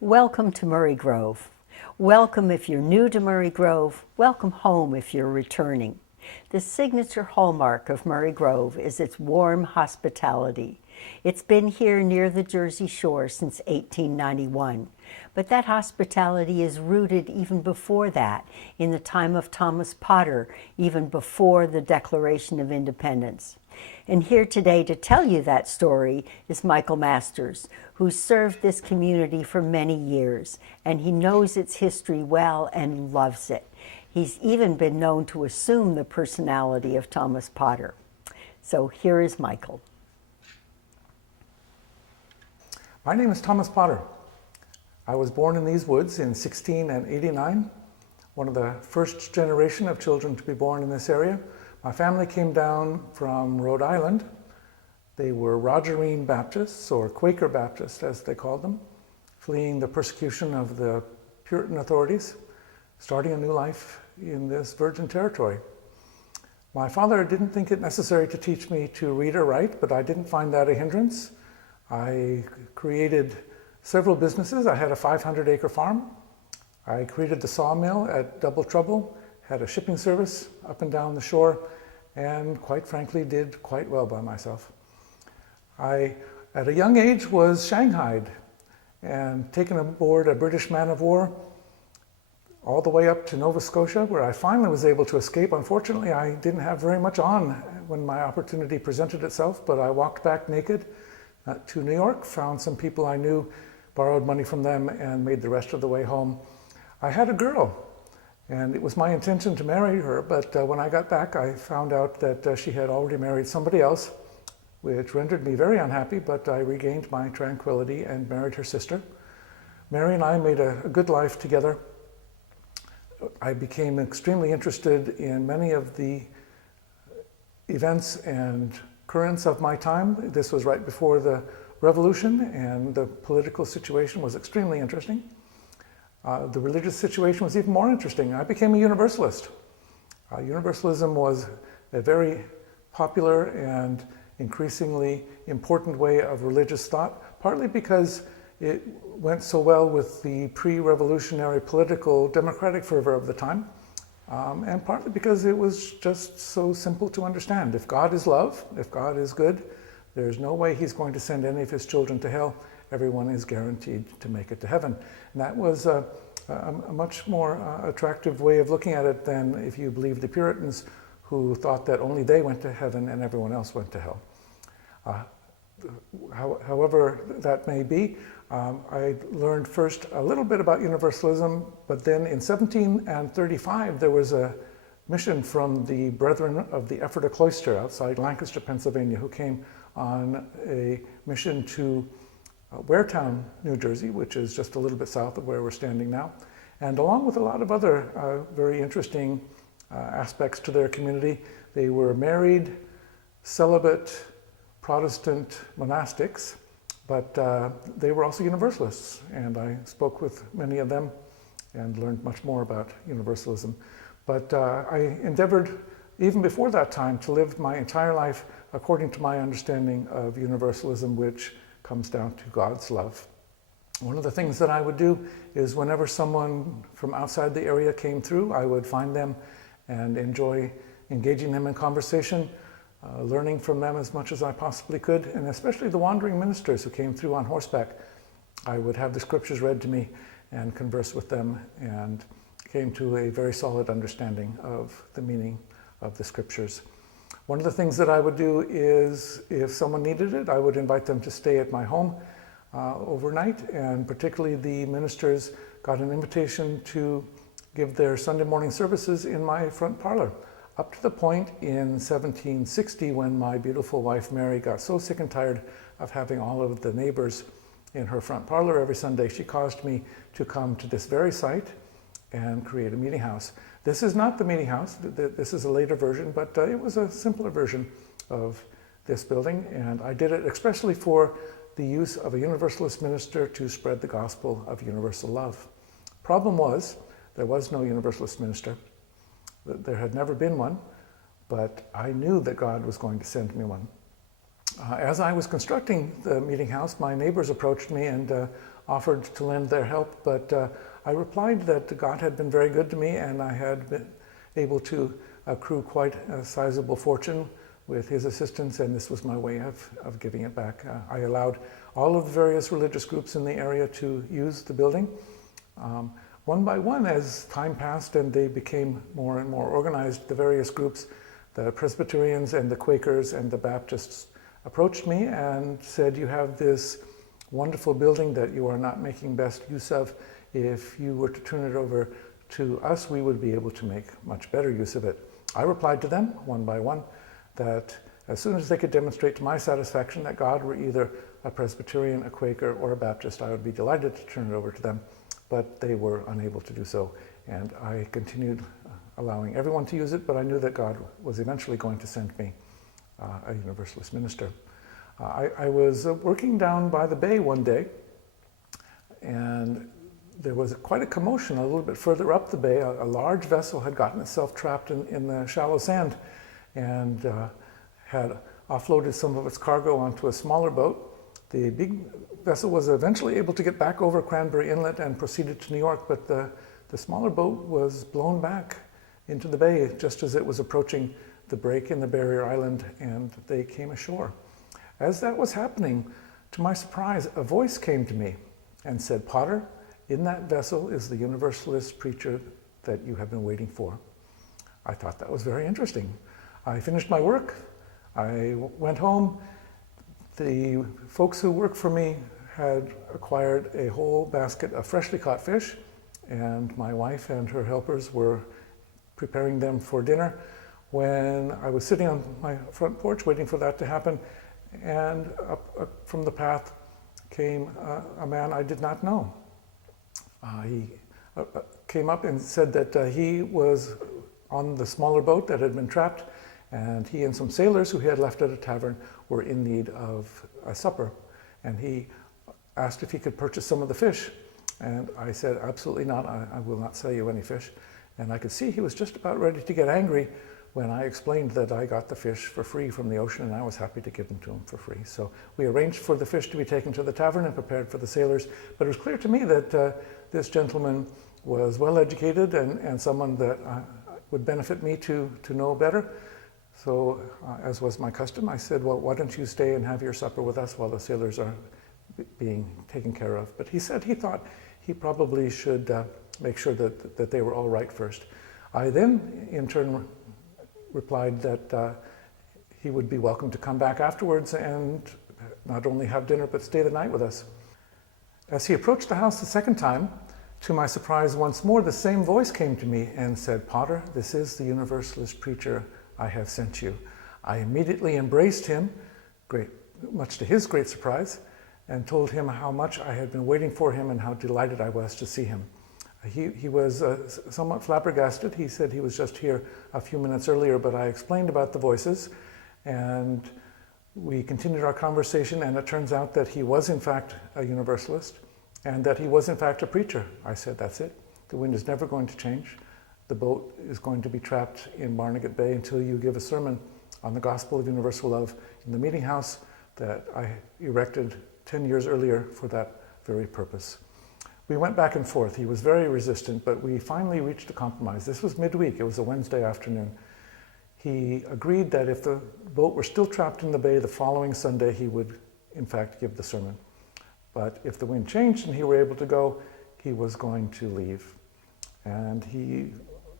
Welcome to Murray Grove. Welcome if you're new to Murray Grove. Welcome home if you're returning. The signature hallmark of Murray Grove is its warm hospitality. It's been here near the Jersey Shore since 1891, but that hospitality is rooted even before that, in the time of Thomas Potter, even before the Declaration of Independence. And here today to tell you that story is Michael Masters, who served this community for many years, and he knows its history well and loves it. He's even been known to assume the personality of Thomas Potter. So here is Michael. My name is Thomas Potter. I was born in these woods in 1689, one of the first generation of children to be born in this area. My family came down from Rhode Island. They were Rogerine Baptists, or Quaker Baptists as they called them, fleeing the persecution of the Puritan authorities, starting a new life in this virgin territory. My father didn't think it necessary to teach me to read or write, but I didn't find that a hindrance. I created several businesses. I had a 500-acre farm. I created the sawmill at Double Trouble, had a shipping service up and down the shore, and quite frankly did quite well by myself. I, at a young age, was shanghaied and taken aboard a British man-of-war all the way up to Nova Scotia, where I finally was able to escape. Unfortunately, I didn't have very much on when my opportunity presented itself, but I walked back naked to New York, found some people I knew, borrowed money from them, and made the rest of the way home. I had a girl, and it was my intention to marry her, but when I got back, I found out that she had already married somebody else, which rendered me very unhappy, but I regained my tranquility and married her sister. Mary and I made a good life together. I became extremely interested in many of the events and currents of my time. This was right before the revolution, and the political situation was extremely interesting. The religious situation was even more interesting. I became a Universalist. Universalism was a very popular and increasingly important way of religious thought, partly because it went so well with the pre-revolutionary political democratic fervor of the time, and partly because it was just so simple to understand. If God is love, if God is good, there's no way he's going to send any of his children to hell. Everyone is guaranteed to make it to heaven. And that was a much more attractive way of looking at it than if you believe the Puritans, who thought that only they went to heaven and everyone else went to hell. However that may be, I learned first a little bit about Universalism, but then in 1735 there was a mission from the Brethren of the Ephrata Cloister outside Lancaster, Pennsylvania, who came on a mission to Waretown, New Jersey, which is just a little bit south of where we're standing now. And along with a lot of other very interesting aspects to their community, they were married, celibate, Protestant monastics, but they were also Universalists, and I spoke with many of them and learned much more about Universalism. But I endeavored, even before that time, to live my entire life according to my understanding of Universalism, which comes down to God's love. One of the things that I would do is whenever someone from outside the area came through, I would find them and enjoy engaging them in conversation, learning from them as much as I possibly could, and especially the wandering ministers who came through on horseback. I would have the scriptures read to me and converse with them, and came to a very solid understanding of the meaning of the scriptures. One of the things that I would do is, if someone needed it, I would invite them to stay at my home overnight, and particularly the ministers got an invitation to give their Sunday morning services in my front parlor. Up to the point in 1760 when my beautiful wife Mary got so sick and tired of having all of the neighbors in her front parlor every Sunday, she caused me to come to this very site and create a meeting house. This is not the meeting house, this is a later version, but it was a simpler version of this building, and I did it expressly for the use of a Universalist minister to spread the gospel of universal love. Problem was, there was no Universalist minister. There had never been one, but I knew that God was going to send me one. As I was constructing the meeting house, my neighbors approached me and offered to lend their help, but I replied that God had been very good to me and I had been able to accrue quite a sizable fortune with his assistance, and this was my way of giving it back. I allowed all of the various religious groups in the area to use the building. One by one, as time passed and they became more and more organized, the various groups, the Presbyterians and the Quakers and the Baptists, approached me and said, you have this wonderful building that you are not making best use of. If you were to turn it over to us, we would be able to make much better use of it. I replied to them one by one that as soon as they could demonstrate to my satisfaction that God were either a Presbyterian, a Quaker, or a Baptist, I would be delighted to turn it over to them, but they were unable to do so. And I continued allowing everyone to use it, but I knew that God was eventually going to send me a Universalist minister. I was working down by the bay one day, and there was quite a commotion a little bit further up the bay. A large vessel had gotten itself trapped in the shallow sand and had offloaded some of its cargo onto a smaller boat. The big vessel was eventually able to get back over Cranberry Inlet and proceeded to New York, but the smaller boat was blown back into the bay just as it was approaching the break in the barrier island, and they came ashore. As that was happening, to my surprise, a voice came to me and said, Potter, in that vessel is the Universalist preacher that you have been waiting for. I thought that was very interesting. I finished my work. I went home. The folks who work for me had acquired a whole basket of freshly caught fish, and my wife and her helpers were preparing them for dinner when I was sitting on my front porch waiting for that to happen, and up from the path came a man I did not know. He came up and said that he was on the smaller boat that had been trapped, and he and some sailors who he had left at a tavern were in need of a supper, and he asked if he could purchase some of the fish. And I said, absolutely not, I will not sell you any fish. And I could see he was just about ready to get angry when I explained that I got the fish for free from the ocean and I was happy to give them to him for free. So we arranged for the fish to be taken to the tavern and prepared for the sailors. But it was clear to me that this gentleman was well educated and someone that would benefit me to know better. So as was my custom, I said, well, why don't you stay and have your supper with us while the sailors are being taken care of. But he said he thought he probably should make sure that they were all right first. I then, in turn, replied that he would be welcome to come back afterwards and not only have dinner, but stay the night with us. As he approached the house the second time, to my surprise once more, the same voice came to me and said, Potter, this is the Universalist preacher I have sent you. I immediately embraced him, much to his great surprise, and told him how much I had been waiting for him and how delighted I was to see him. He was somewhat flabbergasted. He said he was just here a few minutes earlier, but I explained about the voices, and we continued our conversation, and it turns out that he was in fact a Universalist, and that he was in fact a preacher. I said, that's it. The wind is never going to change. The boat is going to be trapped in Barnegat Bay until you give a sermon on the gospel of universal love in the meeting house that I erected 10 years earlier for that very purpose. We went back and forth. He was very resistant, but we finally reached a compromise. This was midweek. It was a Wednesday afternoon. He agreed that if the boat were still trapped in the bay the following Sunday, he would, in fact, give the sermon. But if the wind changed and he were able to go, he was going to leave. And he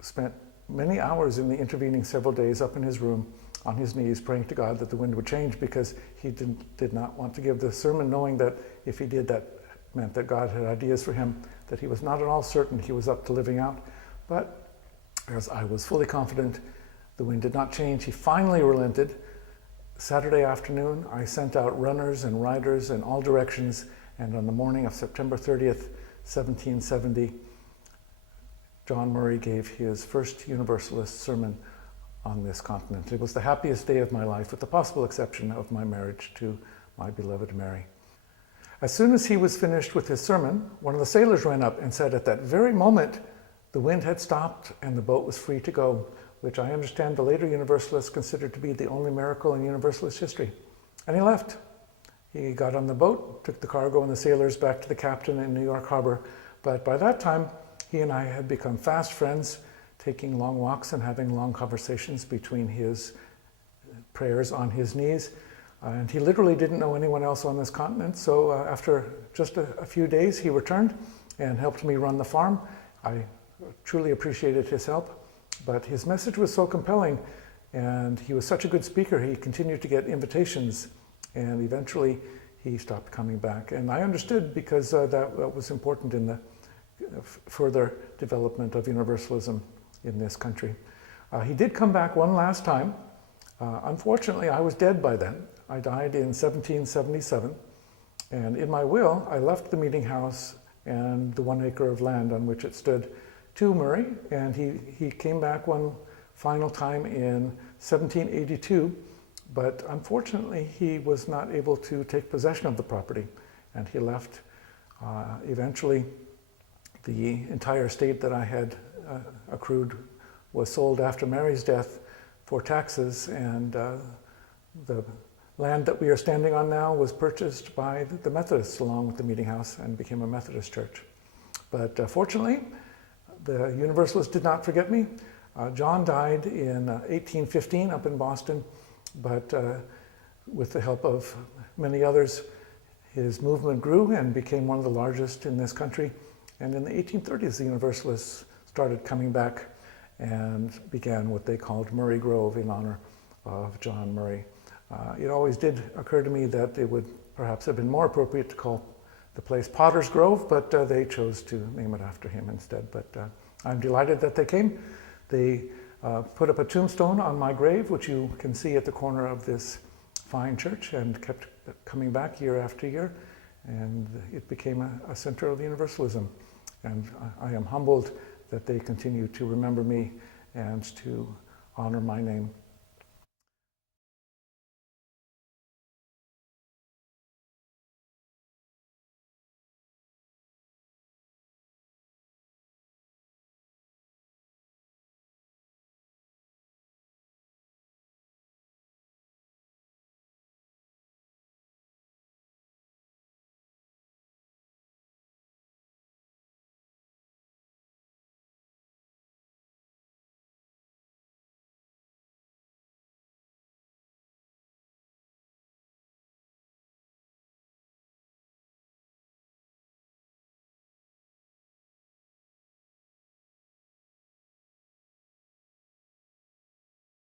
spent many hours in the intervening several days up in his room on his knees praying to God that the wind would change, because he did not want to give the sermon, knowing that if he did, that meant that God had ideas for him that he was not at all certain he was up to living out. But as I was fully confident the wind did not change, he finally relented. Saturday afternoon, I sent out runners and riders in all directions, and on the morning of September 30th, 1770, John Murray gave his first Universalist sermon on this continent. It was the happiest day of my life, with the possible exception of my marriage to my beloved Mary. As soon as he was finished with his sermon, one of the sailors ran up and said at that very moment the wind had stopped and the boat was free to go, which I understand the later Universalists considered to be the only miracle in Universalist history. And he left. He got on the boat, took the cargo and the sailors back to the captain in New York Harbor. But by that time, he and I had become fast friends, taking long walks and having long conversations between his prayers on his knees. And he literally didn't know anyone else on this continent. So after just a few days, he returned and helped me run the farm. I truly appreciated his help. But his message was so compelling, and he was such a good speaker, he continued to get invitations, and eventually he stopped coming back. And I understood, because that was important in the further development of Universalism in this country. He did come back one last time. Unfortunately, I was dead by then. I died in 1777, and in my will, I left the meeting house and the 1 acre of land on which it stood to Murray, and he came back one final time in 1782, but unfortunately he was not able to take possession of the property, and he left. Eventually, the entire estate that I had accrued was sold after Mary's death for taxes, and the land that we are standing on now was purchased by the Methodists along with the meeting house and became a Methodist church. But fortunately, the Universalists did not forget me. John died in 1815 up in Boston, but with the help of many others, his movement grew and became one of the largest in this country. And in the 1830s, the Universalists started coming back and began what they called Murray Grove in honor of John Murray. It always did occur to me that it would perhaps have been more appropriate to call the place Potter's Grove, but they chose to name it after him instead. But I'm delighted that they came. They put up a tombstone on my grave, which you can see at the corner of this fine church, and kept coming back year after year, and it became a center of Universalism. And I am humbled that they continue to remember me and to honor my name.